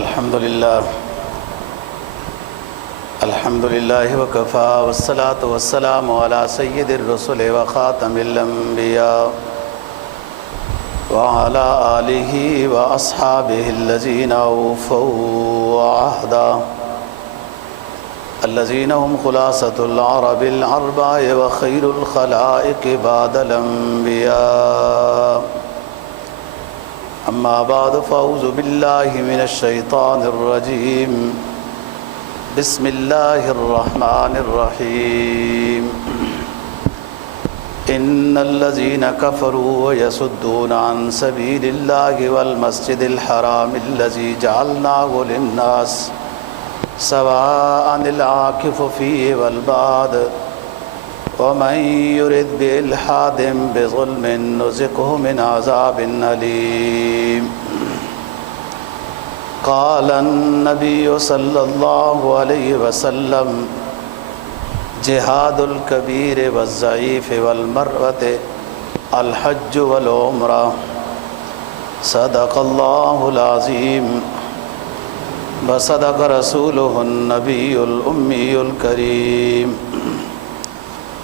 الحمد لله وكفى والصلاة والسلام على سيد الرسل وخاتم الأنبياء وعلى آله وأصحابه الذين أوفوا عهدا الذين هم خلاصة العرب الأربع وخير الخلائق بعد الأنبياء. أما بعد فأعوذ بالله من الشيطان الرجيم. بسم الله الرحمن الرحيم. إن الذين كفروا ويصدون عن سبيل الله والمسجد الحرام الذي جعلناه للناس سواء العاكف فيه والباد ومن يرد بإلحاد بظلم نذقه من عذاب أليم. قال النبي صلى الله عليه وسلم جهاد الكبير والضعيف والمرأة الحج والعمرة. صدق الله العظيم وصدق رسوله النبي الأمي الكريم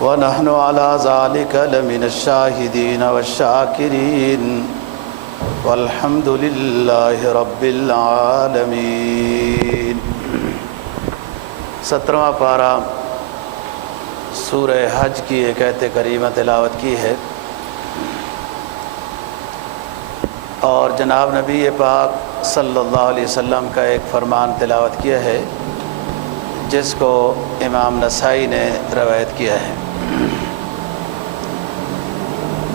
ونحن على ذلك لمن الشاهدين والشاكرين والحمد لله رب العالمين. 17واں پارہ سورہ حج کی ایک آیت کریمہ تلاوت کی ہے اور جناب نبی پاک صلی اللہ علیہ وسلم کا ایک فرمان تلاوت کیا ہے جس کو امام نسائی نے روایت کیا ہے.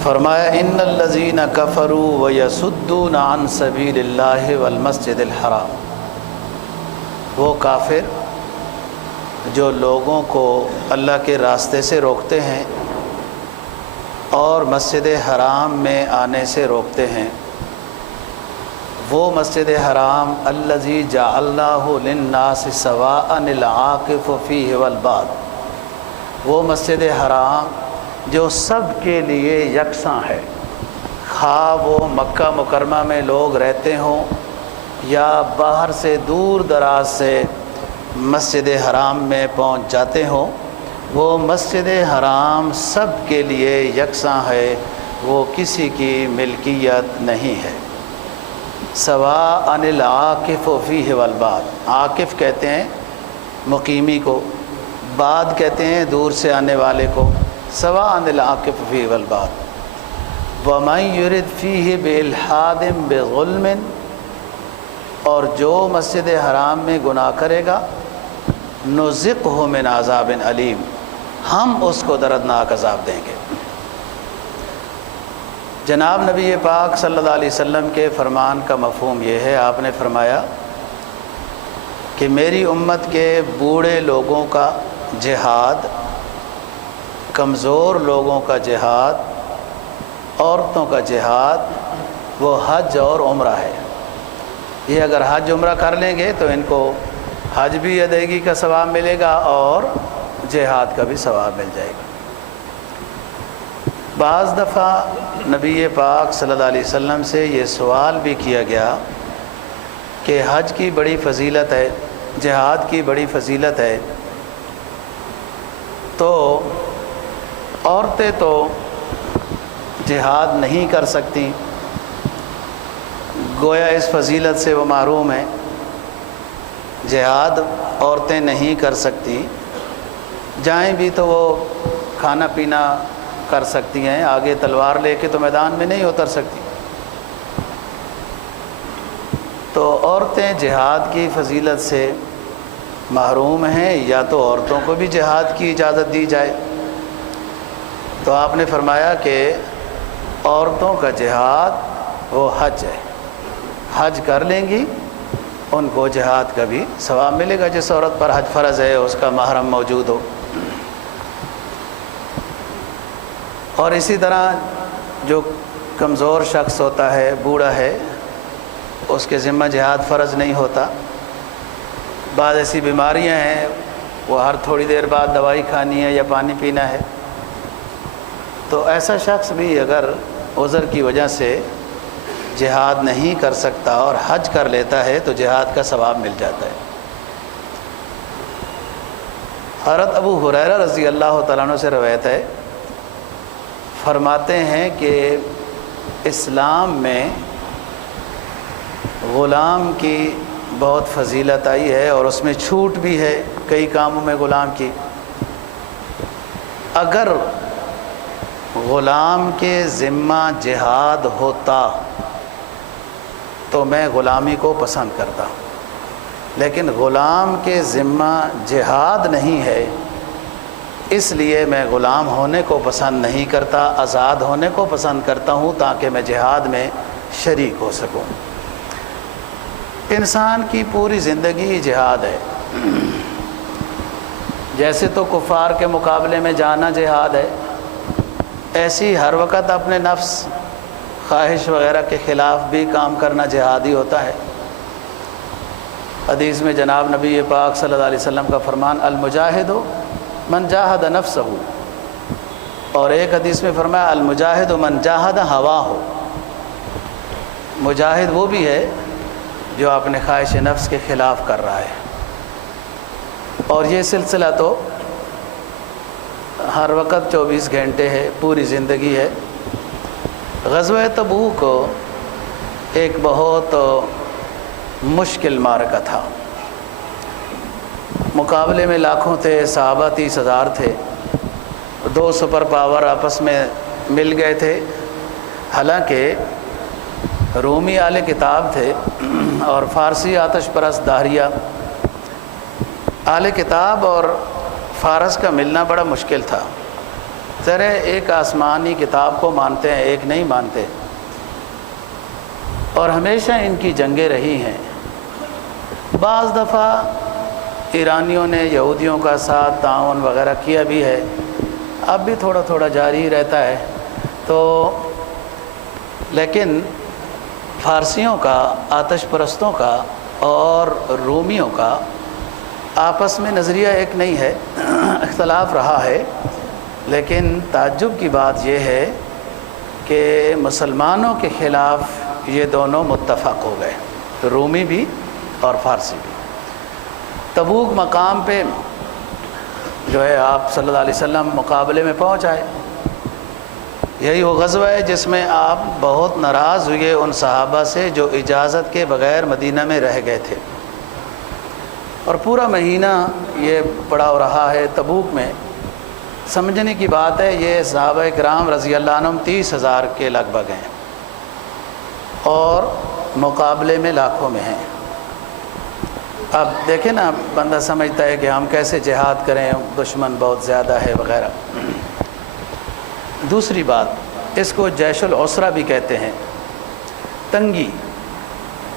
فرمایا ان الذین کفروا ویصدون عن سبیل اللہ والمسجد الحرام. وہ کافر جو لوگوں کو اللہ کے راستے سے روکتے ہیں اور مسجد حرام میں آنے سے روکتے ہیں. وہ مسجد حرام الذی جعلناہ للناس سواء العاکف فیہ والباد. وہ مسجد حرام جو سب کے لیے یکساں ہے، خواہ وہ مکہ مکرمہ میں لوگ رہتے ہوں یا باہر سے دور دراز سے مسجد حرام میں پہنچ جاتے ہوں. وہ مسجد حرام سب کے لیے یکساں ہے، وہ کسی کی ملکیت نہیں ہے. سواء العاکف فیہ والباد. عاکف کہتے ہیں مقیمی کو، باد کہتے ہیں دور سے آنے والے کو. سواء العاکف فیہ والباد. ومن یرد فیہ بإلحاد بظلم. اور جو مسجد حرام میں گناہ کرے گا نذقہ من عذاب علیم، ہم اس کو دردناک عذاب دیں گے. جناب نبی پاک صلی اللہ علیہ وسلم کے فرمان کا مفہوم یہ ہے، آپ نے فرمایا کہ میری امت کے بوڑھے لوگوں کا جہاد، کمزور لوگوں کا جہاد، عورتوں کا جہاد وہ حج اور عمرہ ہے. یہ اگر حج عمرہ کر لیں گے تو ان کو حج بھی ادائیگی کا ثواب ملے گا اور جہاد کا بھی ثواب مل جائے گا. بعض دفعہ نبی پاک صلی اللہ علیہ وسلم سے یہ سوال بھی کیا گیا کہ حج کی بڑی فضیلت ہے، جہاد کی بڑی فضیلت ہے، تو عورتیں تو جہاد نہیں کر سکتی، گویا اس فضیلت سے وہ محروم ہیں. جہاد عورتیں نہیں کر سکتی، جائیں بھی تو وہ کھانا پینا کر سکتی ہیں، آگے تلوار لے کے تو میدان میں نہیں اتر سکتی. تو عورتیں جہاد کی فضیلت سے محروم ہیں، یا تو عورتوں کو بھی جہاد کی اجازت دی جائے. تو آپ نے فرمایا کہ عورتوں کا جہاد وہ حج ہے، حج کر لیں گی ان کو جہاد کا بھی ثواب ملے گا. جس عورت پر حج فرض ہے اس کا محرم موجود ہو. اور اسی طرح جو کمزور شخص ہوتا ہے، بوڑھا ہے، اس کے ذمہ جہاد فرض نہیں ہوتا. بعض ایسی بیماریاں ہیں وہ ہر تھوڑی دیر بعد دوائی کھانی ہے یا پانی پینا ہے. تو ایسا شخص بھی اگر عذر کی وجہ سے جہاد نہیں کر سکتا اور حج کر لیتا ہے تو جہاد کا ثواب مل جاتا ہے۔ حضرت ابو ہریرہ رضی اللہ تعالیٰ عنہ سے روایت ہے، فرماتے ہیں کہ اسلام میں غلام کی بہت فضیلت آئی ہے اور اس میں چھوٹ بھی ہے کئی کاموں میں غلام کی۔ اگر غلام کے ذمہ جہاد ہوتا تو میں غلامی کو پسند کرتا، لیکن غلام کے ذمہ جہاد نہیں ہے، اس لیے میں غلام ہونے کو پسند نہیں کرتا، آزاد ہونے کو پسند کرتا ہوں تاکہ میں جہاد میں شریک ہو سکوں۔ انسان کی پوری زندگی جہاد ہے، جیسے تو کفار کے مقابلے میں جانا جہاد ہے، ایسی ہر وقت اپنے نفس خواہش وغیرہ کے خلاف بھی کام کرنا جہاد ہی ہوتا ہے۔ حدیث میں جناب نبی پاک صلی اللہ علیہ وسلم کا فرمان المجاہد من جاہد نفسہ، اور ایک حدیث میں فرمایا المجاہد من جاہد ہواہ، مجاہد وہ بھی ہے جو اپنے خواہش نفس کے خلاف کر رہا ہے۔ اور یہ سلسلہ تو ہر وقت 24 گھنٹے ہے، پوری زندگی ہے۔ غزوہ تبوک ایک بہت مشکل معرکہ تھا، مقابلے میں لاکھوں تھے، صحابہ 30,000 تھے، 2 سپر پاور آپس میں مل گئے تھے۔ حالانکہ رومی اہل کتاب تھے اور فارسی آتش پرست داہریہ، اہل کتاب اور فارس کا ملنا بڑا مشکل تھا۔ ذرا ایک آسمانی کتاب کو مانتے ہیں، ایک نہیں مانتے، اور ہمیشہ ان کی جنگیں رہی ہیں۔ بعض دفعہ ایرانیوں نے یہودیوں کا ساتھ تعاون وغیرہ کیا بھی ہے، اب بھی تھوڑا تھوڑا جاری رہتا ہے۔ تو لیکن فارسیوں کا، آتش پرستوں کا اور رومیوں کا آپس میں نظریہ ایک نہیں ہے، اختلاف رہا ہے۔ لیکن تعجب کی بات یہ ہے کہ مسلمانوں کے خلاف یہ دونوں متفق ہو گئے، رومی بھی اور فارسی بھی۔ تبوک مقام پہ جو ہے آپ صلی اللہ علیہ وسلم مقابلے میں پہنچ آئے۔ یہی وہ غزوہ ہے جس میں آپ بہت ناراض ہوئے ان صحابہ سے جو اجازت کے بغیر مدینہ میں رہ گئے تھے، اور پورا مہینہ یہ پڑاؤ رہا ہے تبوک میں۔ سمجھنے کی بات ہے، یہ صحابہ کرام رضی اللہ عنہم 30,000 کے لگ بھگ ہیں اور مقابلے میں لاکھوں میں ہیں۔ اب دیکھیں نا، بندہ سمجھتا ہے کہ ہم کیسے جہاد کریں، دشمن بہت زیادہ ہے وغیرہ۔ دوسری بات، اس کو جیش العسرہ بھی کہتے ہیں، تنگی،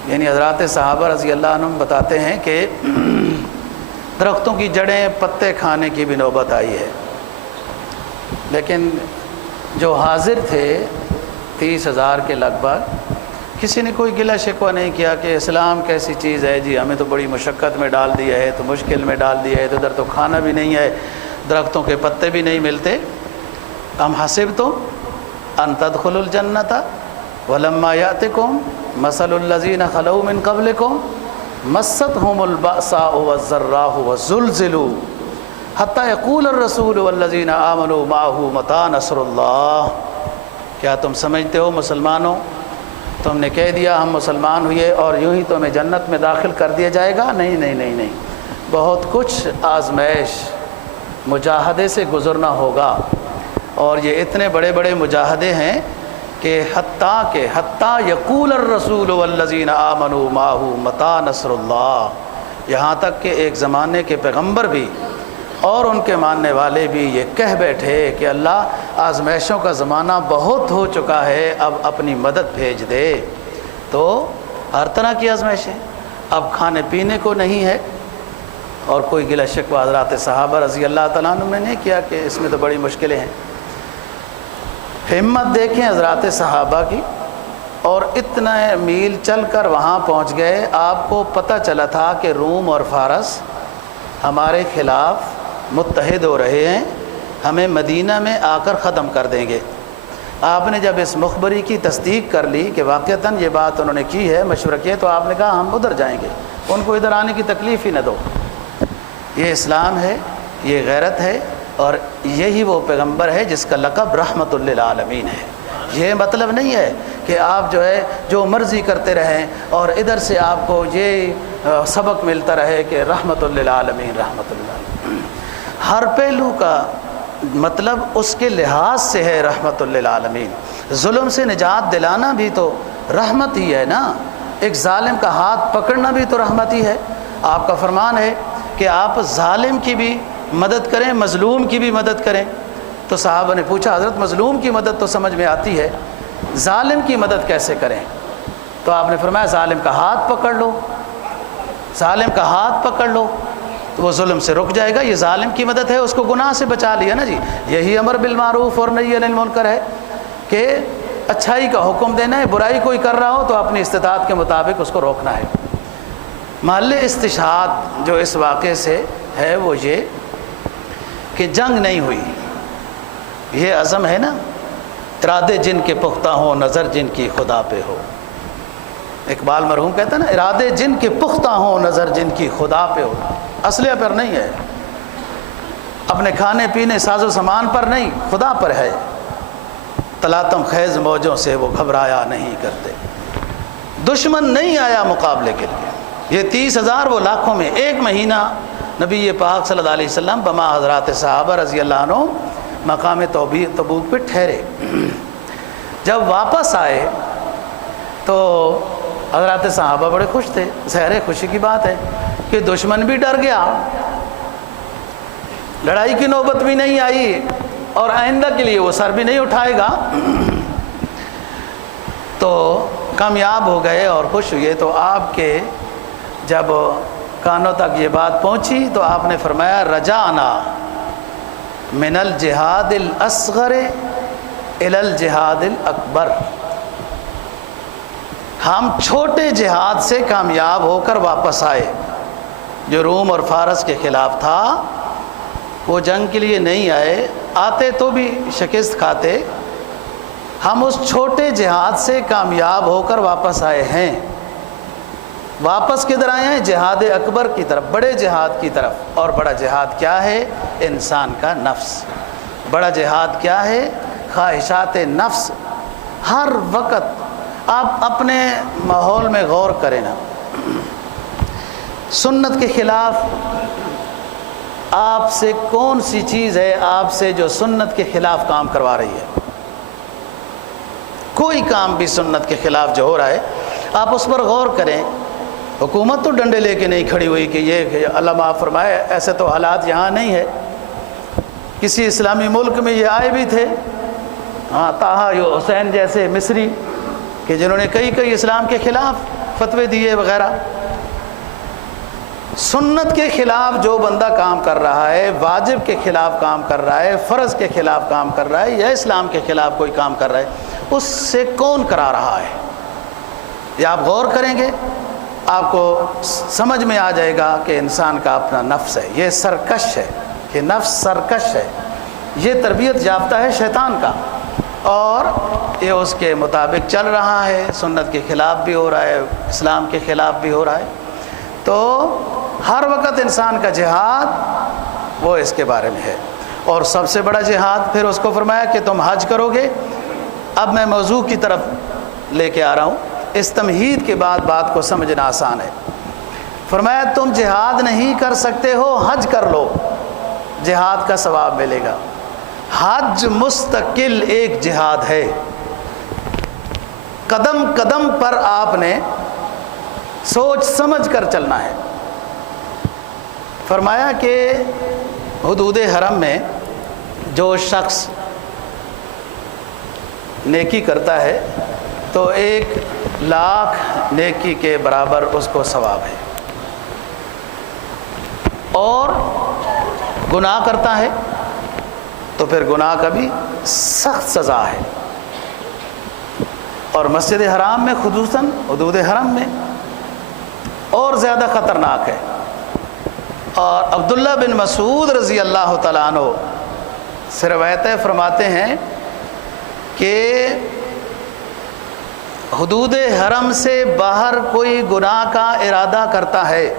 یعنی حضرات صحابہ رضی اللہ عنہم بتاتے ہیں کہ درختوں کی جڑیں پتے کھانے کی بھی نوبت آئی ہے، لیکن جو حاضر تھے 30,000 کے لگ بھگ، کسی نے کوئی گلہ شکوہ نہیں کیا کہ اسلام کیسی چیز ہے جی، ہمیں تو بڑی مشقت میں ڈال دیا ہے، تو مشکل میں ڈال دیا ہے، تو ادھر تو کھانا بھی نہیں ہے، درختوں کے پتے بھی نہیں ملتے۔ ام حسبتم ان تدخلوا الجنۃ ولما یأتکم مثل الذین خلوا من قبلکم مستهم البأساء والضراء وزلزلوا حتی یقول الرسول والذین آمنوا معه متی نصر اللہ۔ کیا تم سمجھتے ہو مسلمانوں، تم نے کہہ دیا ہم مسلمان ہوئے اور یوں ہی تمہیں جنت میں داخل کر دیا جائے گا؟ نہیں نہیں نہیں نہیں، بہت کچھ آزمائش مجاہدے سے گزرنا ہوگا، اور یہ اتنے بڑے بڑے مجاہدے ہیں کہ حتیٰ یقول الرسول والذین آمنوا معه متی نصر اللہ، یہاں تک کہ ایک زمانے کے پیغمبر بھی اور ان کے ماننے والے بھی یہ کہہ بیٹھے کہ اللہ آزمائشوں کا زمانہ بہت ہو چکا ہے، اب اپنی مدد بھیج دے۔ تو ہر طرح کی آزمائشیں، اب کھانے پینے کو نہیں ہے، اور کوئی گلہ شکوہ حضرات صحابہ رضی اللہ تعالیٰ عنہ نے نہیں کیا کہ اس میں تو بڑی مشکلیں ہیں۔ ہمت دیکھیں حضرات صحابہ کی، اور اتنا میل چل کر وہاں پہنچ گئے۔ آپ کو پتہ چلا تھا کہ روم اور فارس ہمارے خلاف متحد ہو رہے ہیں، ہمیں مدینہ میں آ کر ختم کر دیں گے۔ آپ نے جب اس مخبری کی تصدیق کر لی کہ واقعتاً یہ بات انہوں نے کی ہے، مشورہ کیا، تو آپ نے کہا ہم ادھر جائیں گے، ان کو ادھر آنے کی تکلیف ہی نہ دو۔ یہ اسلام ہے، یہ غیرت ہے، اور یہی وہ پیغمبر ہے جس کا لقب رحمت للعالمین ہے۔ یہ مطلب نہیں ہے کہ آپ جو مرضی کرتے رہیں اور ادھر سے آپ کو یہ سبق ملتا رہے کہ رحمت للعالمین رحمت للعالمین۔ ہر پہلو کا مطلب اس کے لحاظ سے ہے رحمت للعالمین۔ ظلم سے نجات دلانا بھی تو رحمت ہی ہے نا، ایک ظالم کا ہاتھ پکڑنا بھی تو رحمت ہی ہے۔ آپ کا فرمان ہے کہ آپ ظالم کی بھی مدد کریں، مظلوم کی بھی مدد کریں۔ تو صحابہ نے پوچھا حضرت مظلوم کی مدد تو سمجھ میں آتی ہے، ظالم کی مدد کیسے کریں؟ تو آپ نے فرمایا ظالم کا ہاتھ پکڑ لو، ظالم کا ہاتھ پکڑ لو تو وہ ظلم سے رک جائے گا۔ یہ ظالم کی مدد ہے، اس کو گناہ سے بچا لیا نا جی۔ یہی امر بالمعروف اور نہی عن المنکر ہے کہ اچھائی کا حکم دینا ہے، برائی کوئی کر رہا ہو تو اپنی استطاعت کے مطابق اس کو روکنا ہے۔ محل استشہاد جو اس واقعے سے ہے وہ یہ کہ جنگ نہیں ہوئی، یہ عزم ہے نا، ارادے جن کے پختہ ہوں نظر جن کی خدا پہ ہو۔ اقبال مرحوم کہتا ہے نا، ارادے جن کے پختہ ہوں نظر جن کی خدا پہ ہو۔ اسلحے پر نہیں ہے، اپنے کھانے پینے ساز و سامان پر نہیں، خدا پر ہے۔ تلاطم خیز موجوں سے وہ گھبرایا نہیں کرتے، دشمن نہیں آیا مقابلے کے لیے۔ یہ 30,000 وہ لاکھوں میں ایک مہینہ نبی پاک صلی اللہ علیہ وسلم بما حضرات صحابہ رضی اللہ عنہ مقام تبوک پہ ٹھہرے۔ جب واپس آئے تو حضرات صحابہ بڑے خوش تھے، ظاہر خوشی کی بات ہے کہ دشمن بھی ڈر گیا، لڑائی کی نوبت بھی نہیں آئی اور آئندہ کے لیے وہ سر بھی نہیں اٹھائے گا، تو کامیاب ہو گئے اور خوش ہوئے۔ تو آپ کے جب کانوں تک یہ بات پہنچی تو آپ نے فرمایا رجعنا من الجہاد الاصغر الی الجہاد الاکبر، ہم چھوٹے جہاد سے کامیاب ہو کر واپس آئے۔ جو روم اور فارس کے خلاف تھا وہ جنگ کے لیے نہیں آئے، آتے تو بھی شکست کھاتے، ہم اس چھوٹے جہاد سے کامیاب ہو کر واپس آئے ہیں۔ واپس کدھر آئے ہیں؟ جہاد اکبر کی طرف، بڑے جہاد کی طرف۔ اور بڑا جہاد کیا ہے؟ انسان کا نفس۔ بڑا جہاد کیا ہے؟ خواہشات نفس۔ ہر وقت آپ اپنے ماحول میں غور کریں نا، سنت کے خلاف آپ سے کون سی چیز ہے آپ سے جو سنت کے خلاف کام کروا رہی ہے؟ کوئی کام بھی سنت کے خلاف جو ہو رہا ہے آپ اس پر غور کریں۔ حکومت تو ڈنڈے لے کے نہیں کھڑی ہوئی کہ یہ اللہ معاف فرمائے، ایسے تو حالات یہاں نہیں ہے، کسی اسلامی ملک میں یہ آئے بھی تھے، ہاں طاہا حسین جیسے مصری کہ جنہوں نے کئی اسلام کے خلاف فتوے دیے وغیرہ۔ سنت کے خلاف جو بندہ کام کر رہا ہے، واجب کے خلاف کام کر رہا ہے، فرض کے خلاف کام کر رہا ہے یا اسلام کے خلاف کوئی کام کر رہا ہے، اس سے کون کرا رہا ہے؟ یہ آپ غور کریں گے آپ کو سمجھ میں آ جائے گا کہ انسان کا اپنا نفس ہے، یہ سرکش ہے، کہ نفس سرکش ہے، یہ تربیت یافتہ ہے شیطان کا، اور یہ اس کے مطابق چل رہا ہے، سنت کے خلاف بھی ہو رہا ہے، اسلام کے خلاف بھی ہو رہا ہے۔ تو ہر وقت انسان کا جہاد وہ اس کے بارے میں ہے۔ اور سب سے بڑا جہاد پھر اس کو فرمایا کہ تم حج کرو گے۔ اب میں موضوع کی طرف لے کے آ رہا ہوں، اس تمہید کے بعد بات کو سمجھنا آسان ہے۔ فرمایا تم جہاد نہیں کر سکتے ہو، حج کر لو، جہاد کا ثواب ملے گا۔ حج مستقل ایک جہاد ہے، قدم قدم پر آپ نے سوچ سمجھ کر چلنا ہے۔ فرمایا کہ حدود حرم میں جو شخص نیکی کرتا ہے تو 1,00,000 نیکی کے برابر اس کو ثواب ہے، اور گناہ کرتا ہے تو پھر گناہ کا بھی سخت سزا ہے۔ اور مسجد حرام میں خصوصاً حدود حرم میں اور زیادہ خطرناک ہے۔ اور عبداللہ بن مسعود رضی اللہ تعالیٰ عنہ سے روایت ہے، فرماتے ہیں کہ حدود حرم سے باہر کوئی گناہ کا ارادہ کرتا ہے،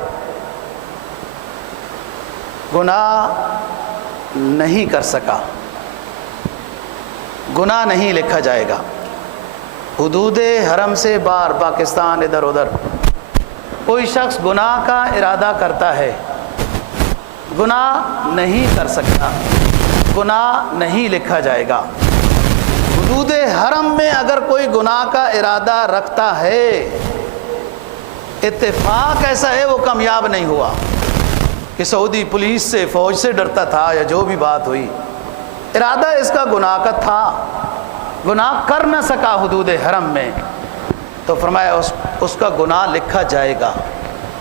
گناہ نہیں کر سکا، گناہ نہیں لکھا جائے گا۔ حدود حرم سے باہر پاکستان ادھر ادھر کوئی شخص گناہ کا ارادہ کرتا ہے، گناہ نہیں کر سکتا، گناہ نہیں لکھا جائے گا۔ حدود حرم میں اگر کوئی گناہ کا ارادہ رکھتا ہے، اتفاق ایسا ہے وہ کامیاب نہیں ہوا کہ سعودی پولیس سے فوج سے ڈرتا تھا یا جو بھی بات ہوئی، ارادہ اس کا گناہ کا تھا، گناہ کر نہ سکا حدود حرم میں، تو فرمایا اس کا گناہ لکھا جائے گا،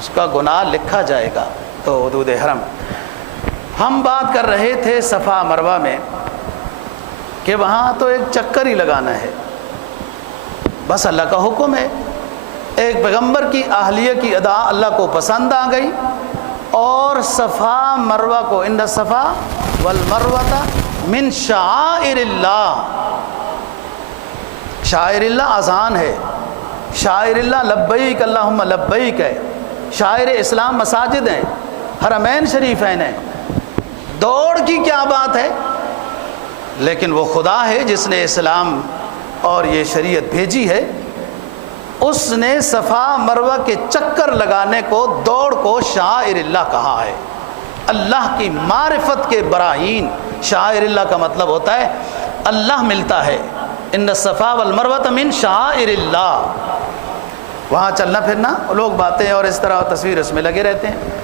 اس کا گناہ لکھا جائے گا۔ تو حدود حرم ہم بات کر رہے تھے صفا مروہ میں کہ وہاں تو ایک چکر ہی لگانا ہے، بس اللہ کا حکم ہے، ایک پیغمبر کی اہلیہ کی ادا اللہ کو پسند آ گئی، اور صفا مروہ کو ان الصفا والمروہ من شعائر اللہ، شاعر اللہ اذان ہے، شاعر اللہ لبیک اللہم لبیک ہے، شاعر اسلام مساجد ہیں، حرمین شریفین ہیں، دوڑ کی کیا بات ہے؟ لیکن وہ خدا ہے جس نے اسلام اور یہ شریعت بھیجی ہے، اس نے صفا مروہ کے چکر لگانے کو، دوڑ کو شاعر اللہ کہا ہے۔ اللہ کی معرفت کے براہین، شاعر اللہ کا مطلب ہوتا ہے اللہ ملتا ہے، ان الصفا والمروہ من شاعر اللہ، وہاں چلنا پھرنا، لوگ باتیں اور اس طرح تصویر اس میں لگے رہتے ہیں۔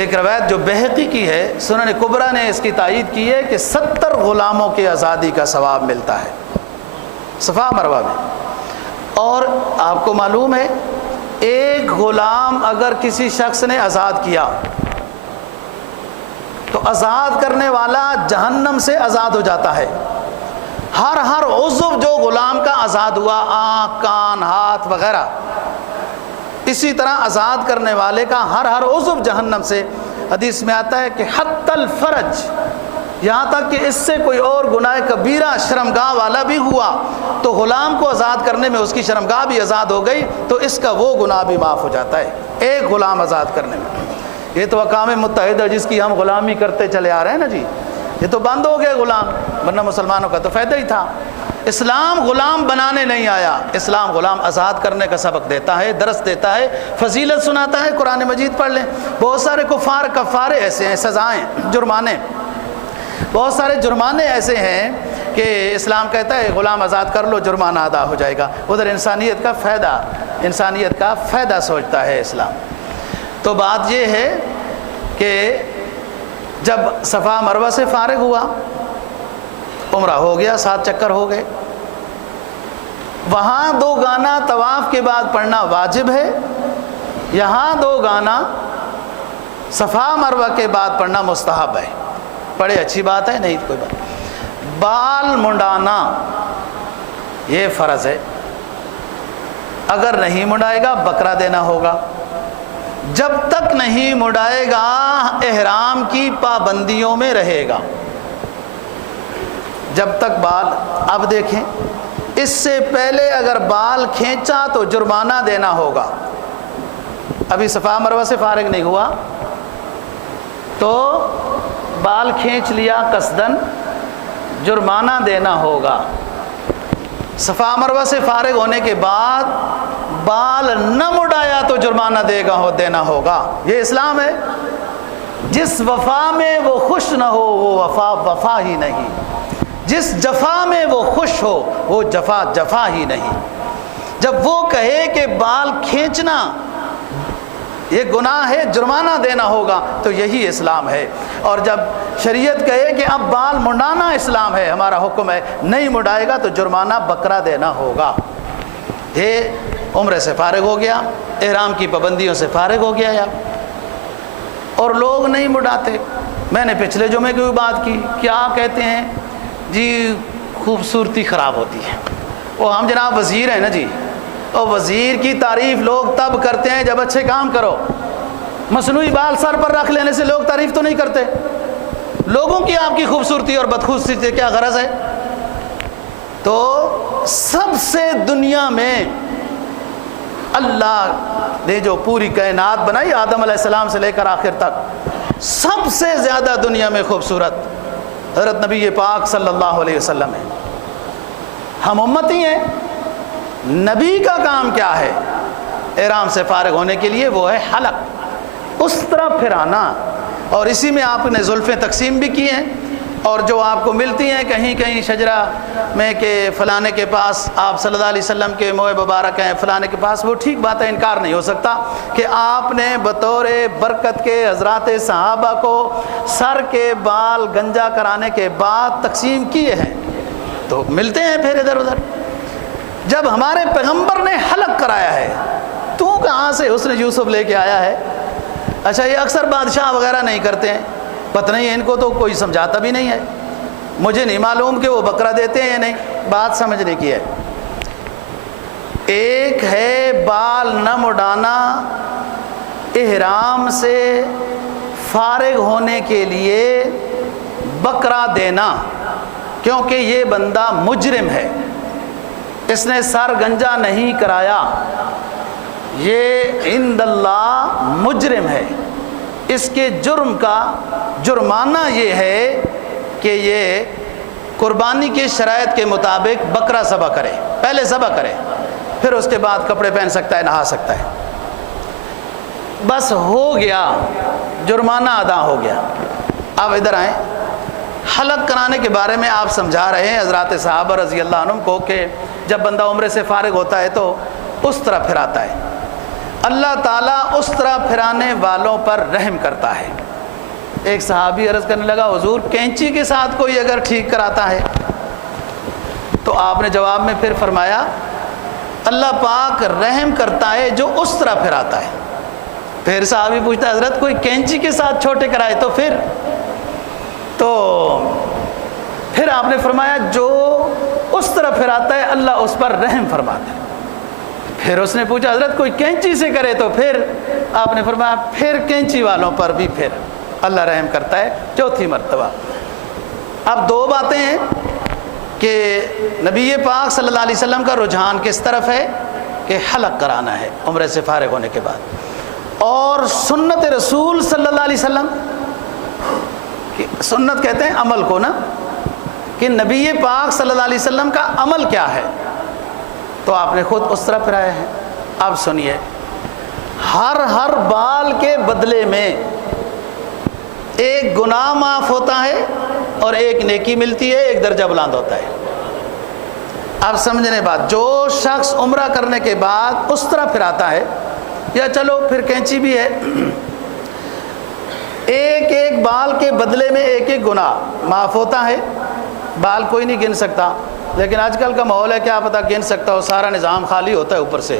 ایک روایت جو بہقی کی ہے، سنن کبریٰ نے اس کی تائید کی ہے کہ 70 غلاموں کے آزادی کا ثواب ملتا ہے صفا مروہ میں۔ اور آپ کو معلوم ہے ایک غلام اگر کسی شخص نے آزاد کیا تو آزاد کرنے والا جہنم سے آزاد ہو جاتا ہے۔ ہر عضو جو غلام کا آزاد ہوا، آنکھ، کان، ہاتھ وغیرہ، اسی طرح آزاد کرنے والے کا ہر عضو جہنم سے، حدیث میں آتا ہے کہ حتی الفرج، یہاں تک کہ اس سے کوئی اور گناہ کبیرہ شرمگاہ والا بھی ہوا تو غلام کو آزاد کرنے میں اس کی شرمگاہ بھی آزاد ہو گئی تو اس کا وہ گناہ بھی معاف ہو جاتا ہے، ایک غلام آزاد کرنے میں۔ یہ تو اقوام متحدہ جس کی ہم غلامی کرتے چلے آ رہے ہیں نا جی، یہ تو بند ہو گئے غلام، ورنہ مسلمانوں کا تو فائدہ ہی تھا۔ اسلام غلام بنانے نہیں آیا، اسلام غلام آزاد کرنے کا سبق دیتا ہے، درس دیتا ہے، فضیلت سناتا ہے۔ قرآن مجید پڑھ لیں، بہت سارے کفار کفارے ایسے ہیں، سزائیں، جرمانے، بہت سارے جرمانے ایسے ہیں کہ اسلام کہتا ہے غلام آزاد کر لو، جرمانہ ادا ہو جائے گا، ادھر انسانیت کا فائدہ سوچتا ہے اسلام۔ تو بات یہ ہے کہ جب صفا مروہ سے فارغ ہوا، عمرہ ہو گیا، 7 چکر ہو گئے، وہاں 2 گانا طواف کے بعد پڑھنا واجب ہے، یہاں 2 گانا صفا مروہ کے بعد پڑھنا مستحب ہے۔ پڑھے اچھی بات ہے، نہیں کوئی بات۔ بال منڈانا یہ فرض ہے، اگر نہیں منڈائے گا بکرا دینا ہوگا، جب تک نہیں منڈائے گا احرام کی پابندیوں میں رہے گا، جب تک بال۔ اب دیکھیں اس سے پہلے اگر بال کھینچا تو جرمانہ دینا ہوگا، ابھی صفا مروہ سے فارغ نہیں ہوا تو بال کھینچ لیا قصدن، جرمانہ دینا ہوگا۔ صفا مروہ سے فارغ ہونے کے بعد بال نہ مڈایا تو جرمانہ دینا ہوگا۔ یہ اسلام ہے، جس وفا میں وہ خوش نہ ہو وہ وفا ہی نہیں، جس جفا میں وہ خوش ہو وہ جفا ہی نہیں۔ جب وہ کہے کہ بال کھینچنا یہ گناہ ہے، جرمانہ دینا ہوگا، تو یہی اسلام ہے۔ اور جب شریعت کہے کہ اب بال منڈانا اسلام ہے، ہمارا حکم ہے، نہیں منڈائے گا تو جرمانہ بکرا دینا ہوگا۔ یہ عمرے سے فارغ ہو گیا، احرام کی پابندیوں سے فارغ ہو گیا، اور لوگ نہیں منڈاتے۔ میں نے پچھلے جمعے کی بات کی، کیا کہتے ہیں جی خوبصورتی خراب ہوتی ہے۔ وہ ہم جناب وزیر ہیں نا جی، اور وزیر کی تعریف لوگ تب کرتے ہیں جب اچھے کام کرو۔ مصنوعی بال سر پر رکھ لینے سے لوگ تعریف تو نہیں کرتے۔ لوگوں کی آپ کی خوبصورتی اور بدخوبصورتی سے کیا غرض ہے؟ تو سب سے دنیا میں اللہ نے جو پوری کائنات بنائی آدم علیہ السلام سے لے کر آخر تک، سب سے زیادہ دنیا میں خوبصورت حضرت نبی پاک صلی اللہ علیہ وسلم ہے۔ ہم امتی ہیں، نبی کا کام کیا ہے؟ احرام سے فارغ ہونے کے لیے وہ ہے حلق، اس طرح پھرانا، اور اسی میں آپ نے زلفیں تقسیم بھی کی ہیں، اور جو آپ کو ملتی ہیں کہیں کہیں شجرہ میں کہ فلانے کے پاس آپ صلی اللہ علیہ وسلم کے موئے مبارک ہیں، فلانے کے پاس، وہ ٹھیک بات ہے، انکار نہیں ہو سکتا کہ آپ نے بطور برکت کے حضرات صحابہ کو سر کے بال گنجا کرانے کے بعد تقسیم کیے ہیں، تو ملتے ہیں پھر ادھر ادھر۔ جب ہمارے پیغمبر نے حلق کرایا ہے، تو کہاں سے حسن یوسف لے کے آیا ہے؟ اچھا، یہ اکثر بادشاہ وغیرہ نہیں کرتے ہیں، پتہ نہیں ان کو تو کوئی سمجھاتا بھی نہیں ہے، مجھے نہیں معلوم کہ وہ بکرا دیتے ہیں یا نہیں، بات سمجھنے کی ہے۔ ایک ہے بال نہ مڈانا احرام سے فارغ ہونے کے لیے بکرا دینا، کیونکہ یہ بندہ مجرم ہے، اس نے سر گنجا نہیں کرایا، یہ عند اللہ مجرم ہے، اس کے جرم کا جرمانہ یہ ہے کہ یہ قربانی کی شرائط کے مطابق بکرا ذبح کرے، پہلے ذبح کرے، پھر اس کے بعد کپڑے پہن سکتا ہے، نہا سکتا ہے، بس ہو گیا، جرمانہ ادا ہو گیا۔ اب ادھر آئیں، حلق کرانے کے بارے میں آپ سمجھا رہے ہیں حضرات صحابہ رضی اللہ عنہم کو کہ جب بندہ عمرے سے فارغ ہوتا ہے تو اس طرح پھراتا ہے، اللہ تعالیٰ اس طرح پھرانے والوں پر رحم کرتا ہے۔ ایک صحابی عرض کرنے لگا، حضور کینچی کے ساتھ کوئی اگر ٹھیک کراتا ہے، تو آپ نے جواب میں پھر فرمایا اللہ پاک رحم کرتا ہے جو اس طرح پھراتا ہے۔ پھر صحابی پوچھتا ہے حضرت کوئی کینچی کے ساتھ چھوٹے کرائے تو پھر آپ نے فرمایا جو اس طرح پھراتا ہے اللہ اس پر رحم فرماتا ہے۔ پھر اس نے پوچھا حضرت کوئی کینچی سے کرے تو پھر آپ نے فرمایا پھر کینچی والوں پر بھی پھر اللہ رحم کرتا ہے، چوتھی مرتبہ۔ اب دو باتیں ہیں کہ نبی پاک صلی اللہ علیہ وسلم کا رجحان کس طرف ہے کہ حلق کرانا ہے عمرے سے فارغ ہونے کے بعد، اور سنت رسول صلی اللہ علیہ وسلم، سنت کہتے ہیں عمل کو نا، کہ نبی پاک صلی اللہ علیہ وسلم کا عمل کیا ہے، تو آپ نے خود اس طرح پھرایا ہے۔ اب سنیے، ہر بال کے بدلے میں ایک گناہ معاف ہوتا ہے اور ایک نیکی ملتی ہے، ایک درجہ بلند ہوتا ہے۔ اب سمجھنے بات، جو شخص عمرہ کرنے کے بعد اس طرح پھراتا ہے، یا چلو پھر کینچی بھی ہے، ایک ایک بال کے بدلے میں ایک ایک گناہ معاف ہوتا ہے۔ بال کوئی نہیں گن سکتا، لیکن آج کل کا ماحول ہے کیا پتہ گن سکتا ہو، سارا نظام خالی ہوتا ہے اوپر سے،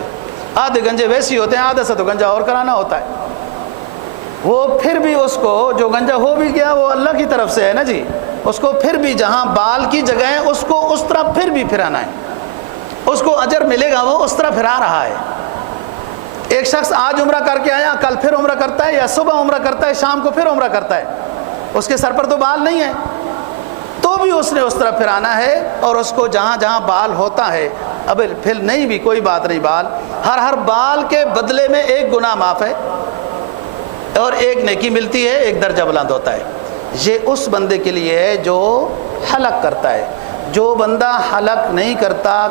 آدھے گنجے ویسی ہوتے ہیں، آدھے سے تو گنجا اور کرانا ہوتا ہے، وہ پھر بھی اس کو جو گنجا ہو بھی گیا وہ اللہ کی طرف سے ہے نا جی، اس کو پھر بھی جہاں بال کی جگہ ہے اس کو اس طرح پھر بھی پھرانا ہے، اس کو اجر ملے گا، وہ اس طرح پھرا رہا ہے۔ ایک شخص آج عمرہ کر کے آیا، کل پھر عمرہ کرتا ہے، یا صبح عمرہ کرتا ہے، شام کو پھر عمرہ کرتا ہے، اس کے سر پر تو بال نہیں ہے، تو بھی اس نے اس طرح پھرانا ہے، اور اس کو جہاں جہاں بال ہوتا ہے، اب پھر نہیں بھی کوئی بات نہیں، بال ہر بال کے بدلے میں ایک گناہ معاف ہے اور ایک نیکی ملتی ہے، ایک درجہ بلند ہوتا ہے۔ یہ اس بندے کے لیے ہے جو حلق کرتا ہے۔ جو بندہ حلق نہیں کرتا،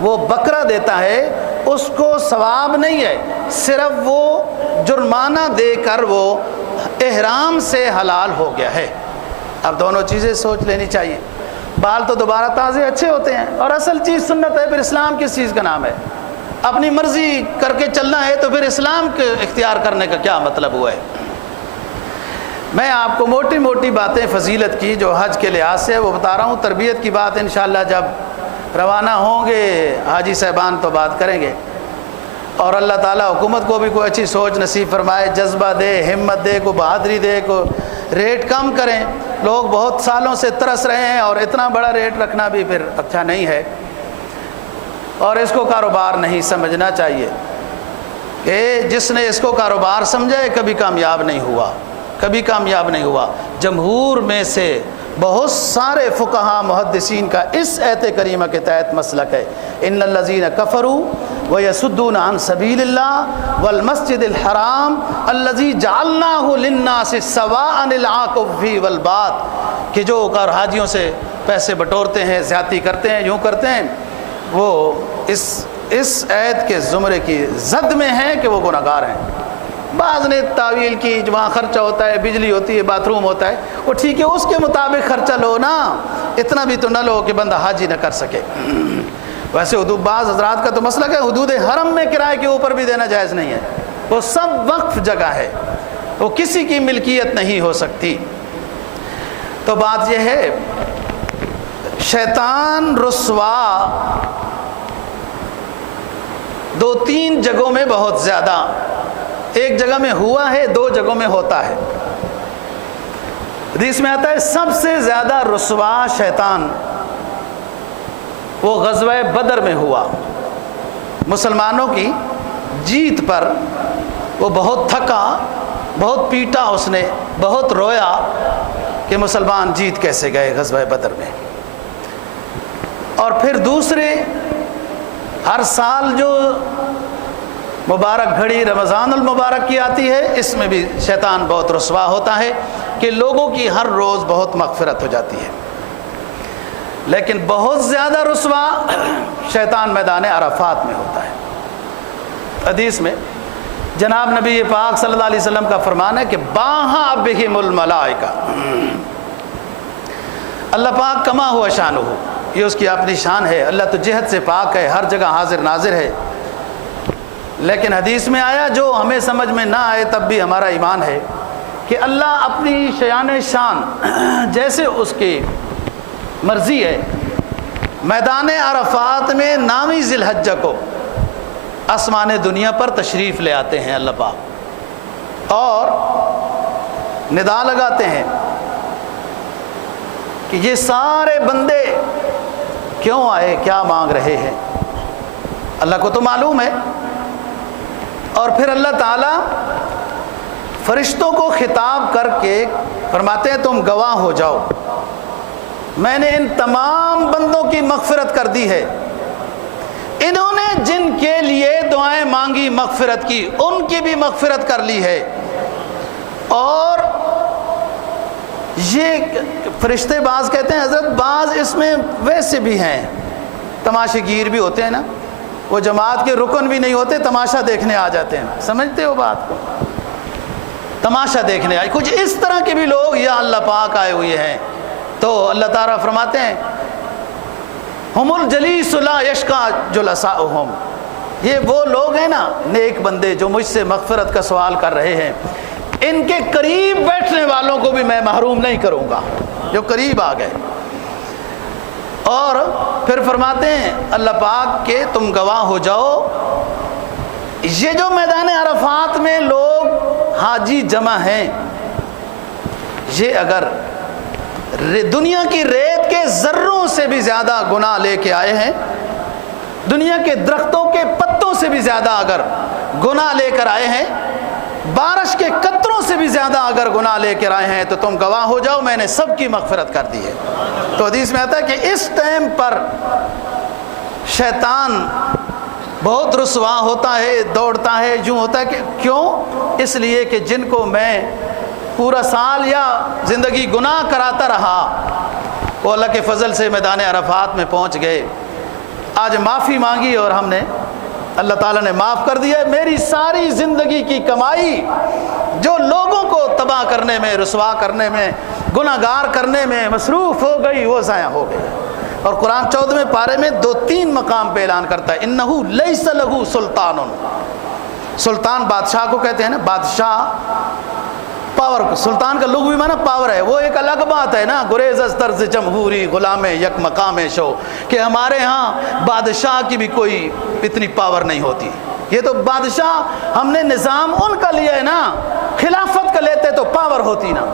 وہ بکرا دیتا ہے، اس کو ثواب نہیں ہے، صرف وہ جرمانہ دے کر وہ احرام سے حلال ہو گیا ہے۔ اب دونوں چیزیں سوچ لینی چاہیے۔ بال تو دوبارہ تازے اچھے ہوتے ہیں، اور اصل چیز سنت ہے، پھر اسلام کس چیز کا نام ہے؟ اپنی مرضی کر کے چلنا ہے تو پھر اسلام کے اختیار کرنے کا کیا مطلب ہوا ہے؟ میں آپ کو موٹی موٹی باتیں فضیلت کی جو حج کے لحاظ سے وہ بتا رہا ہوں، تربیت کی بات انشاءاللہ جب روانہ ہوں گے حاجی صاحبان تو بات کریں گے، اور اللہ تعالیٰ حکومت کو بھی کوئی اچھی سوچ نصیب فرمائے، جذبہ دے، ہمت دے، کو بہادری دے، کو ریٹ کم کریں۔ لوگ بہت سالوں سے ترس رہے ہیں، اور اتنا بڑا ریٹ رکھنا بھی پھر اچھا نہیں ہے، اور اس کو کاروبار نہیں سمجھنا چاہیے کہ جس نے اس کو کاروبار سمجھا ہے کبھی کامیاب نہیں ہوا، کبھی کامیاب نہیں ہوا۔ جمہور میں سے بہت سارے فقہا محدثین کا اس آیت کریمہ کے تحت مسلک ہے، ان الذین کفروا ویصدون عن سبیل اللہ والمسجد الحرام الذی جعلناہ للناس سواء العاکف فیہ والباد، کہ جو کر حاجیوں سے پیسے بٹورتے ہیں، زیادتی کرتے ہیں، یوں کرتے ہیں، وہ اس آیت کے زمرے کی زد میں ہیں کہ وہ گناہگار ہیں۔ بعض نے تعویل کی وہاں خرچہ ہوتا ہے، بجلی ہوتی ہے، باتھ روم ہوتا ہے، وہ ٹھیک ہے، اس کے مطابق خرچہ لو نا، اتنا بھی تو نہ لو کہ بندہ حاجی نہ کر سکے۔ ویسے حدود بعض حضرات کا تو مسئلہ ہے حدود حرم میں کرائے کے اوپر بھی دینا جائز نہیں ہے، وہ سب وقف جگہ ہے، وہ کسی کی ملکیت نہیں ہو سکتی۔ تو بات یہ ہے، شیطان رسوا دو تین جگہوں میں بہت زیادہ، ایک جگہ میں ہوا ہے، دو جگہوں میں ہوتا ہے۔ حدیث میں آتا ہے سب سے زیادہ رسوا شیطان وہ غزوہ بدر میں ہوا، مسلمانوں کی جیت پر وہ بہت تھکا، بہت پیٹا، اس نے بہت رویا کہ مسلمان جیت کیسے گئے غزوہ بدر میں۔ اور پھر دوسرے، ہر سال جو مبارک گھڑی رمضان المبارک کی آتی ہے، اس میں بھی شیطان بہت رسوا ہوتا ہے کہ لوگوں کی ہر روز بہت مغفرت ہو جاتی ہے، لیکن بہت زیادہ رسوا شیطان میدان عرفات میں ہوتا ہے۔ حدیث میں جناب نبی پاک صلی اللہ علیہ وسلم کا فرمان ہے کہ باہا بہم الملائکہ، اللہ پاک کما ہوا شانہ، یہ اس کی اپنی شان ہے، اللہ تو جہت سے پاک ہے، ہر جگہ حاضر ناظر ہے۔ لیکن حدیث میں آیا جو ہمیں سمجھ میں نہ آئے تب بھی ہمارا ایمان ہے کہ اللہ اپنی شان جیسے اس کی مرضی ہے، میدان عرفات میں نامی ذی الحجہ کو آسمان دنیا پر تشریف لے آتے ہیں اللہ پاک، اور ندا لگاتے ہیں کہ یہ سارے بندے کیوں آئے، کیا مانگ رہے ہیں، اللہ کو تو معلوم ہے۔ اور پھر اللہ تعالیٰ فرشتوں کو خطاب کر کے فرماتے ہیں تم گواہ ہو جاؤ، میں نے ان تمام بندوں کی مغفرت کر دی ہے، انہوں نے جن کے لیے دعائیں مانگی مغفرت کی، ان کی بھی مغفرت کر لی ہے۔ اور یہ فرشتے بعض کہتے ہیں حضرت بعض اس میں ویسے بھی ہیں، تماشے گیر بھی ہوتے ہیں نا، وہ جماعت کے رکن بھی نہیں ہوتے، تماشا دیکھنے آ جاتے ہیں، سمجھتے ہو بات کو، تماشا دیکھنے آئے، کچھ اس طرح کے بھی لوگ یا اللہ پاک آئے ہوئے ہیں۔ تو اللہ تعالیٰ فرماتے ہیں ہم الجلیس لا یشقی جلساؤہم، یہ وہ لوگ ہیں نا نیک بندے جو مجھ سے مغفرت کا سوال کر رہے ہیں، ان کے قریب بیٹھنے والوں کو بھی میں محروم نہیں کروں گا جو قریب آ گئے۔ اور پھر فرماتے ہیں اللہ پاک کہ تم گواہ ہو جاؤ، یہ جو میدان عرفات میں لوگ حاجی جمع ہیں، یہ اگر دنیا کی ریت کے ذروں سے بھی زیادہ گناہ لے کے آئے ہیں، دنیا کے درختوں کے پتوں سے بھی زیادہ اگر گناہ لے کر آئے ہیں، بارش کے قطروں سے بھی زیادہ اگر گناہ لے کر آئے ہیں، تو تم گواہ ہو جاؤ میں نے سب کی مغفرت کر دی ہے۔ تو حدیث میں آتا ہے کہ اس ٹائم پر شیطان بہت رسوا ہوتا ہے، دوڑتا ہے، یوں ہوتا ہے کہ کیوں؟ اس لیے کہ جن کو میں پورا سال یا زندگی گناہ کراتا رہا، وہ اللہ کے فضل سے میدان عرفات میں پہنچ گئے، آج معافی مانگی اور ہم نے اللہ تعالیٰ نے معاف کر دیا ہے، میری ساری زندگی کی کمائی جو لوگوں کو تباہ کرنے میں، رسوا کرنے میں، گناہ گار کرنے میں مصروف ہو گئی، وہ ضائع ہو گئی۔ اور قرآن 14ویں پارے میں 2-3 مقام پہ اعلان کرتا ہے انہو لیس لہو سلطان، سلطان بادشاہ کو کہتے ہیں نا، بادشاہ پاور، سلطان کا لغوی معنی پاور ہے، وہ ایک الگ بات ہے نا، گریز از طرز جمہوری غلام یک مقام شو، کہ ہمارے ہاں بادشاہ کی بھی کوئی اتنی پاور نہیں ہوتی، یہ تو بادشاہ ہم نے نظام ان کا لیا ہے نا، خلافت کا لیتے تو پاور ہوتی نا،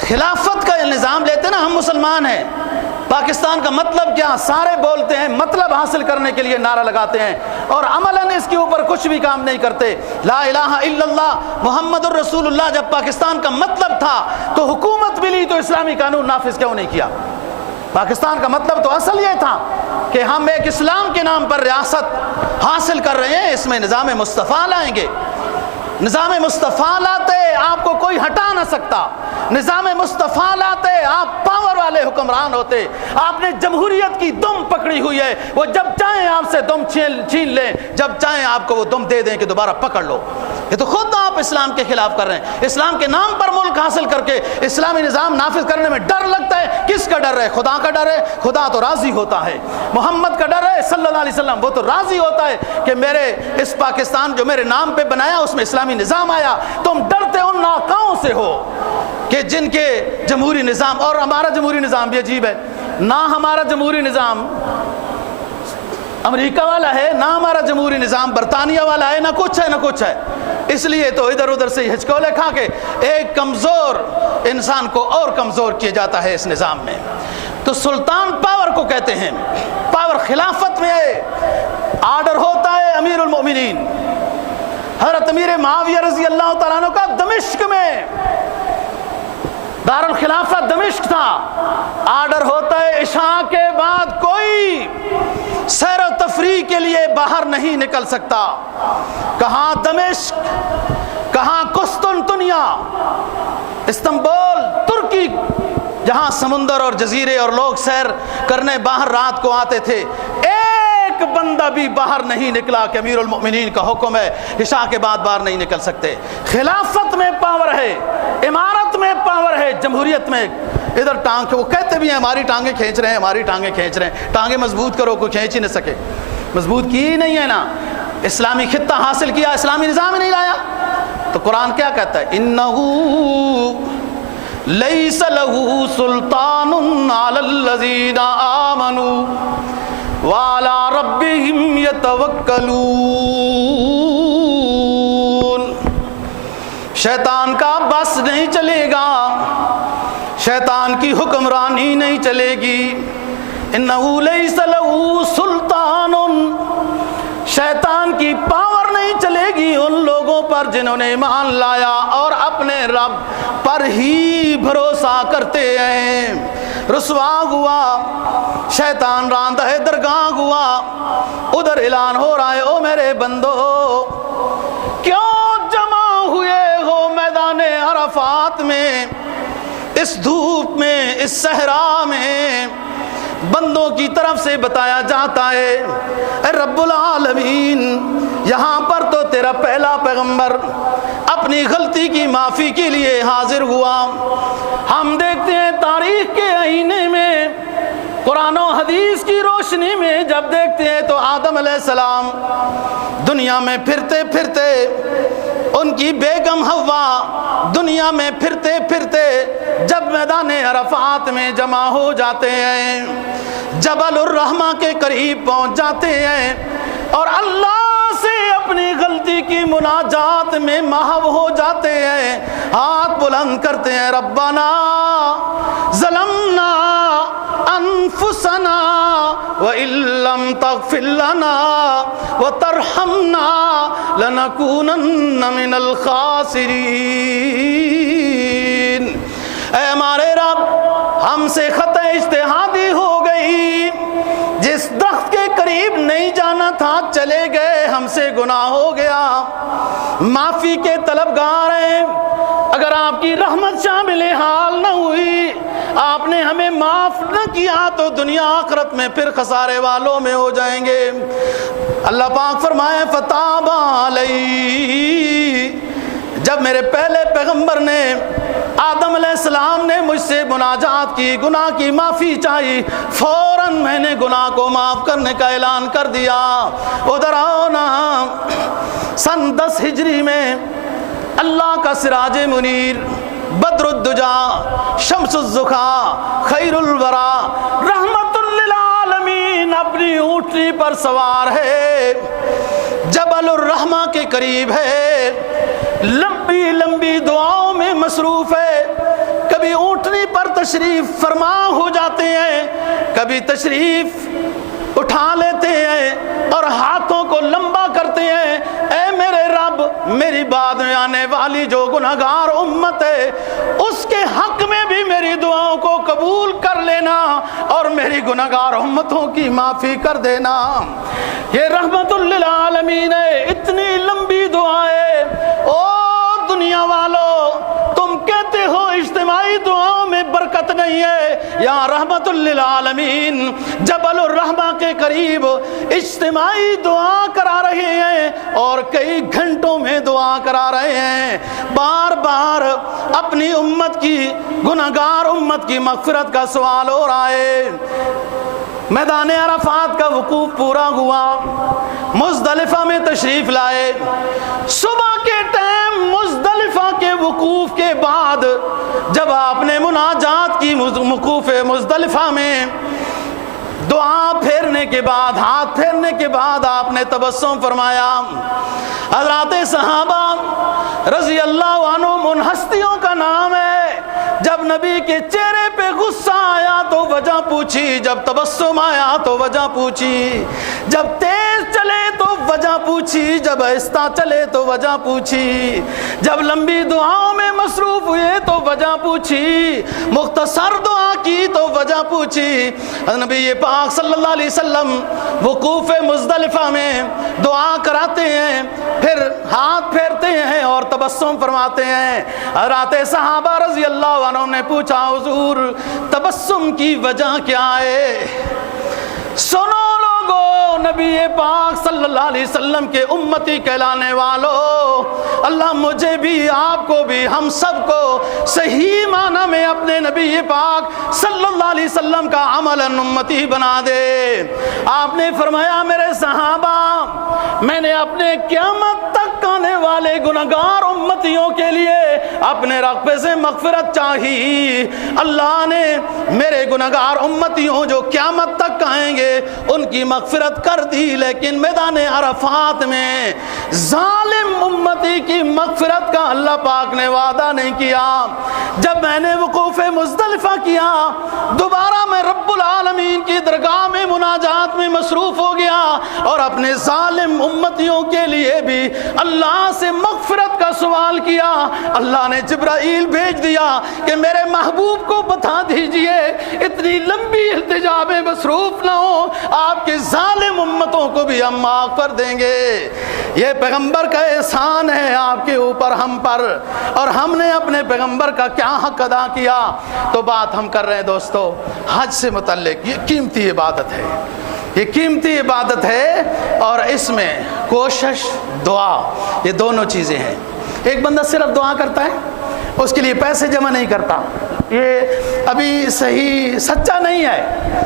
خلافت کا نظام لیتے نا، ہم مسلمان ہیں، پاکستان کا مطلب کیا؟ سارے بولتے ہیں، مطلب حاصل کرنے کے لیے نعرہ لگاتے ہیں اور عملاً اس کے اوپر کچھ بھی کام نہیں کرتے۔ لا الہ الا اللہ محمد الرسول اللہ جب پاکستان کا مطلب تھا تو حکومت ملی تو اسلامی قانون نافذ کیوں نہیں کیا؟ پاکستان کا مطلب تو اصل یہ تھا کہ ہم ایک اسلام کے نام پر ریاست حاصل کر رہے ہیں، اس میں نظام مصطفیٰ لائیں گے۔ نظام مصطفیٰ لاتے آپ کو کوئی ہٹا نہ سکتا، نظام مصطفیٰ لاتے آپ پاور والے حکمران ہوتے۔ آپ نے جمہوریت کی دم پکڑی ہوئی ہے، وہ جب چاہیں آپ سے دم چھین لیں، جب چاہیں آپ کو وہ دم دے دیں کہ دوبارہ پکڑ لو۔ یہ تو خود آپ اسلام کے خلاف کر رہے ہیں۔ اسلام کے نام پر ملک حاصل کر کے اسلامی نظام نافذ کرنے میں ڈر لگتا ہے۔ کس کا ڈر ہے؟ خدا کا ڈر ہے، خدا تو راضی ہوتا ہے۔ محمد کا ڈر ہے صلی اللہ علیہ وسلم، وہ تو راضی ہوتا ہے کہ میرے اس پاکستان جو میرے نام پہ بنایا اس میں اسلامی نظام آیا۔ تم ڈرتے ان ناکاؤں سے ہو کہ جن کے جمہوری نظام، اور ہمارا جمہوری نظام بھی عجیب ہے، نہ ہمارا جمہوری نظام امریکہ والا ہے، نہ ہمارا جمہوری نظام برطانیہ والا ہے، نہ کچھ ہے نہ کچھ ہے۔ اس لیے تو ادھر ادھر سے ہچکولے کھا کے ایک کمزور انسان کو اور کمزور کیا جاتا ہے اس نظام میں۔ تو سلطان پاور کو کہتے ہیں، پاور خلافت میں ہے۔ آرڈر ہوتا ہے امیر المؤمنین حضرت امیر معاویہ رضی اللہ تعالیٰ عنہ کا، دمشق میں دارالخلافہ دمشق تھا۔ آرڈر ہوتا ہے عشاء کے بعد کوئی سیر و تفریح کے لیے باہر نہیں نکل سکتا۔ کہاں دمشق، کہاں قسطنطنیہ، استنبول، ترکی، جہاں سمندر اور جزیرے اور لوگ سیر کرنے باہر رات کو آتے تھے، ایک بندہ بھی باہر نہیں نکلا کہ امیر المؤمنین کا حکم ہے عشاء کے بعد باہر نہیں نکل سکتے۔ خلافت میں پاور ہے، امارت میں پاور ہے، جمہوریت میں ادھر ٹانگ، وہ کہتے بھی ہیں ہماری ٹانگیں کھینچ رہے ہیں، ہماری ٹانگیں کھینچ رہے ہیں۔ ٹانگیں مضبوط کرو، کوئی کھینچ ہی نہ سکے، مضبوط کی ہی نہیں ہے نا۔ اسلامی خطہ حاصل کیا، اسلامی نظام ہی نہیں لایا۔ تو قرآن کیا کہتا ہے؟ انہو لیس لہو سلطان علی الذین آمنوا وعلی ربہم یتوکلون۔ شیطان کا بس نہیں چلے گا، شیطان کی حکمرانی نہیں چلے گی۔ انہو لیس لہو سلطان، شیطان کی پاور نہیں چلے گی ان لوگوں پر جنہوں نے ایمان لایا اور اپنے رب پر ہی بھروسہ کرتے ہیں۔ رسوا ہوا، شیطان راندہ درگاہ ہوا، ادھر اعلان ہو رہا ہے، او میرے بندو کیوں جمع ہوئے ہو میدان عرفات میں، اس دھوپ میں، اس صحرا میں؟ بندوں کی طرف سے بتایا جاتا ہے اے رب العالمین، یہاں پر تو تیرا پہلا پیغمبر اپنی غلطی کی معافی کے لیے حاضر ہوا۔ ہم دیکھتے ہیں تاریخ کے آئینے میں، قرآن و حدیث کی روشنی میں جب دیکھتے ہیں تو آدم علیہ السلام دنیا میں پھرتے پھرتے، ان کی بیگم حوا دنیا میں پھرتے پھرتے جب میدان عرفات میں جمع ہو جاتے ہیں، جبل الرحمہ کے قریب پہنچ جاتے ہیں اور اللہ سے اپنی غلطی کی مناجات میں محو ہو جاتے ہیں، ہاتھ بلند کرتے ہیں، ربنا ظلمنا انفسنا وَإِن لَّمْ تَغْفِرْ لَنَا وَتَرْحَمْنَا لَنَكُونَنَّ مِنَ الْخَاسِرِينَ۔ اے ہمارے رب، ہم سے خطا اجتہادی ہو گئی، جس درخت کے قریب نہیں جانا تھا چلے گئے، ہم سے گناہ ہو گیا، معافی کے طلبگار ہیں۔ اگر آپ کی رحمت شامل حال نہ ہوئی، آپ نے ہمیں معاف نہ کیا تو دنیا آخرت میں پھر خسارے والوں میں ہو جائیں گے۔ اللہ پاک فرمائے فتاب علیہ، جب میرے پہلے پیغمبر نے آدم علیہ السلام نے مجھ سے مناجات کی، گناہ کی معافی چاہی، فوراً میں نے گناہ کو معاف کرنے کا اعلان کر دیا۔ ادھر آؤ نا، سن 10 ہجری میں اللہ کا سراج منیر، بدر الدجا، شمس الضحیٰ، خیر الورا، رحمت للعالمین اپنی اونٹنی پر سوار ہے، جبل الرحمہ کے قریب ہے، لمبی لمبی دعاؤں میں مصروف ہے، کبھی اونٹنی پر تشریف فرما ہو جاتے ہیں، کبھی تشریف اٹھا لیتے ہیں اور ہاتھوں کو لمبا کرتے ہیں، اے میرے رب میری بعد میں آنے والی جو گناہگار امت ہے اس کے حق میں بھی میری دعاؤں کو قبول کر لینا اور میری گناہگار امتوں کی معافی کر دینا۔ یہ رحمت للعالمین ہے، اتنی لمبی دعا ہے۔ او دنیا والو، تم کہتے ہو اجتماعی دعاؤں میں برکت نہیں ہے، یا رحمت للعالمین جبل الرحمہ کے قریب اجتماعی دعا کرا رہے ہیں اور کئی گھنٹوں میں دعا کرا رہے ہیں، بار بار اپنی امت کی، گناہگار امت کی مغفرت کا سوال ہو رہا ہے۔ میدان عرفات کا وقوف پورا ہوا، مزدلفہ میں تشریف لائے، صبح کے ٹائم مزدلفہ کے وقوف کے بعد جب آپ نے مناجات کی وقوف مزدلفہ میں دعا پھیرنے کے بعد، ہاتھ پھیرنے کے بعد آپ نے تبسم فرمایا۔ حضرات صحابہ رضی اللہ عنہم ان ہستیوں کا نام ہے جب نبی کے چہرے پہ غصہ آیا تو وجہ پوچھی، جب تبسم آیا تو وجہ پوچھی، جب تیز چلے تو وجہ پوچھی، جب آہستہ چلے تو وجہ پوچھی، جب لمبی دعاؤں میں مصروف ہوئے تو وجہ پوچھی، مختصر دعا کی تو وجہ پوچھی۔ نبی پاک صلی اللہ علیہ وسلم وقوف مزدلفہ میں دعا کراتے ہیں، پھر ہاتھ پھیرتے ہیں اور تبسم فرماتے ہیں۔ حضرات صحابہ رضی اللہ عنہم نے پوچھا حضور تبسم کی وجہ کیا ہے؟ سنو لوگو، نبی پاک صلی اللہ علیہ وسلم کے امتی کہلانے والوں، اللہ مجھے بھی، آپ کو بھی، ہم سب کو صحیح معنی میں اپنے نبی پاک صلی اللہ علیہ وسلم کا عملاً امتی بنا دے۔ آپ نے فرمایا میرے صحابہ، میں نے اپنے قیامت تک آنے والے گناہگار امتیوں کے لیے اپنے رقبے سے مغفرت چاہی، اللہ نے میرے گناہگار امتیوں جو قیامت تک آئیں گے ان کی مغفرت کر دی، لیکن میدان عرفات میں ظالم امتی کی مغفرت کا اللہ پاک نے وعدہ نہیں کیا۔ جب میں نے وقوف مزدلفہ کیا، دوبارہ میں رب العالمین کی درگاہ میں مناجات میں مصروف ہو گیا اور اپنے ظالم امتیوں کے لیے بھی اللہ سے مغفرت کا سوال کیا۔ اللہ نے جبرائیل بھیج دیا کہ میرے محبوب کو بتا دیجئے اتنی لمبی التجا میں مصروف نہ ہو، آپ کے ظالم امتوں کو بھی ہم معاف کر دیں گے۔ یہ پیغمبر کا احسان ہے آپ کے اوپر، ہم پر، اور ہم نے اپنے پیغمبر کا کیا حق ادا کیا۔ تو بات ہم کر رہے ہیں دوستو حج سے متعلق، یہ قیمتی عبادت ہے، یہ قیمتی عبادت ہے، اور اس میں کوشش، دعا، یہ دونوں چیزیں ہیں۔ ایک بندہ صرف دعا کرتا ہے، اس کے لیے پیسے جمع نہیں کرتا، یہ ابھی صحیح سچا نہیں ہے۔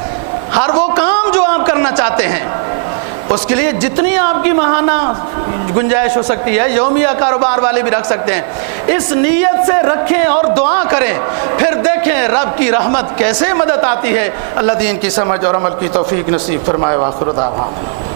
ہر وہ کام جو آپ کرنا چاہتے ہیں اس کے لیے جتنی آپ کی ماہانہ گنجائش ہو سکتی ہے، یومیہ کاروبار والے بھی رکھ سکتے ہیں، اس نیت سے رکھیں اور دعا کریں، پھر دیکھیں رب کی رحمت کیسے مدد آتی ہے۔ اللہ دین کی سمجھ اور عمل کی توفیق نصیب فرمائے۔ وآخر دعوانا